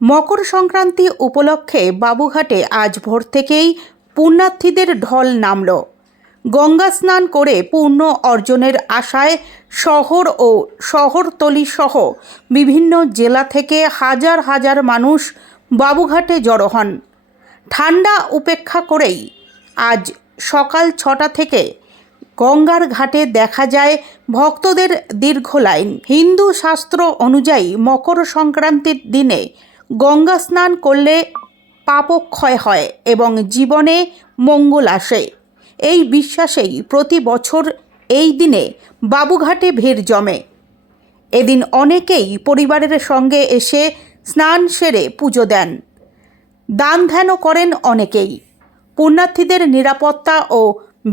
মকর সংক্রান্তি উপলক্ষে বাবুঘাটে আজ ভোর থেকেই পুণ্যার্থীদের ঢল নামল। গঙ্গা স্নান করে পুণ্য অর্জনের আশায় শহর ও শহরতলি সহ বিভিন্ন জেলা থেকে হাজার হাজার মানুষ বাবুঘাটে জড়ো হন। ঠান্ডা উপেক্ষা করেই আজ সকাল ৬টা থেকে গঙ্গার ঘাটে দেখা যায় ভক্তদের দীর্ঘ লাইন। হিন্দু শাস্ত্র অনুযায়ী মকর সংক্রান্তির দিনে গঙ্গা স্নান করলে পাপক্ষয় হয় এবং জীবনে মঙ্গল আসে। এই বিশ্বাসেই প্রতি বছর এই দিনে বাবুঘাটে ভিড় জমে। এদিন অনেকেই পরিবারের সঙ্গে এসে স্নান সেরে পুজো দেন, দান ধ্যানও করেন অনেকেই। পুণ্যার্থীদের নিরাপত্তা ও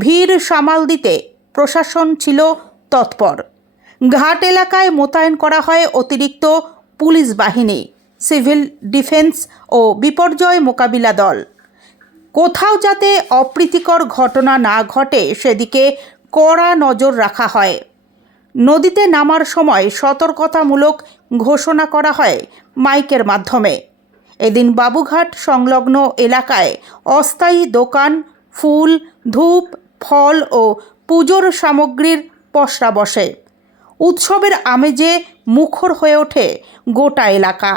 ভিড় সামাল দিতে প্রশাসন ছিল তৎপর। ঘাট এলাকায় মোতায়েন করা হয় অতিরিক্ত পুলিশ বাহিনী, সিভিল ডিফেন্স ও বিপর্যয় মোকাবিলা দল। কোথাও যাতে অপ্রীতিকর ঘটনা না ঘটে সেদিকে কড়া নজর রাখা হয়। নদীতে নামার সময় সতর্কতামূলক ঘোষণা করা হয় মাইকের মাধ্যমে। এদিন বাবুঘাট সংলগ্ন এলাকায় অস্থায়ী দোকান, ফুল, ধূপ, ফল ও পুজোর সামগ্রীর পসরা বসে। উৎসবের আমেজে মুখর হয়ে ওঠে গোটা এলাকা।